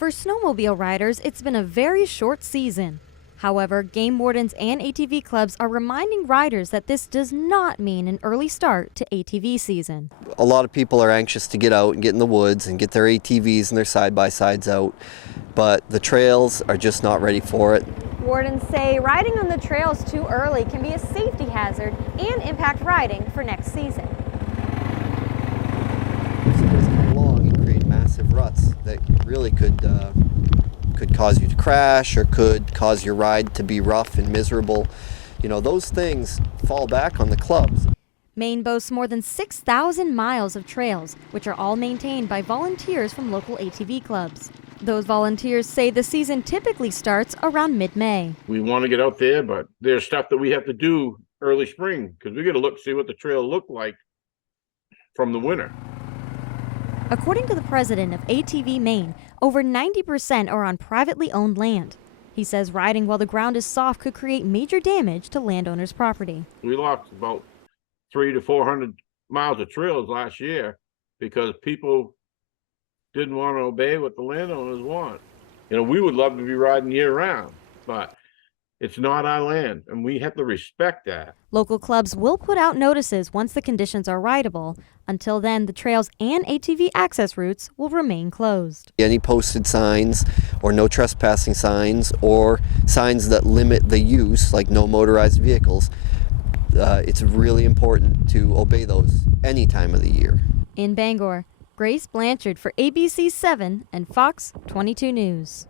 For snowmobile riders, it's been a very short season. However, game wardens and ATV clubs are reminding riders that this does not mean an early start to ATV season. A lot of people are anxious to get out and get in the woods and get their ATVs and their side-by-sides out, but the trails are just not ready for it. Wardens say riding on the trails too early can be a safety hazard and impact riding for next season. Snows come along and create massive ruts that really could cause you to crash or could cause your ride to be rough and miserable. You know, those things fall back on the clubs. Maine boasts more than 6,000 miles of trails, which are all maintained by volunteers from local ATV clubs. Those volunteers say the season typically starts around mid-May. We want to get out there, but there's stuff that we have to do early spring because we got to see what the trail looked like from the winter. According to the president of ATV Maine, over 90% are on privately owned land. He says riding while the ground is soft could create major damage to landowners' property. We lost about 300 to 400 miles of trails last year because people didn't want to obey what the landowners want. You know, we would love to be riding year round, but it's not our land, and we have to respect that. Local clubs will put out notices once the conditions are rideable. Until then, the trails and ATV access routes will remain closed. Any posted signs or no trespassing signs or signs that limit the use, like no motorized vehicles, it's really important to obey those any time of the year. In Bangor, Grace Blanchard for ABC 7 and Fox 22 News.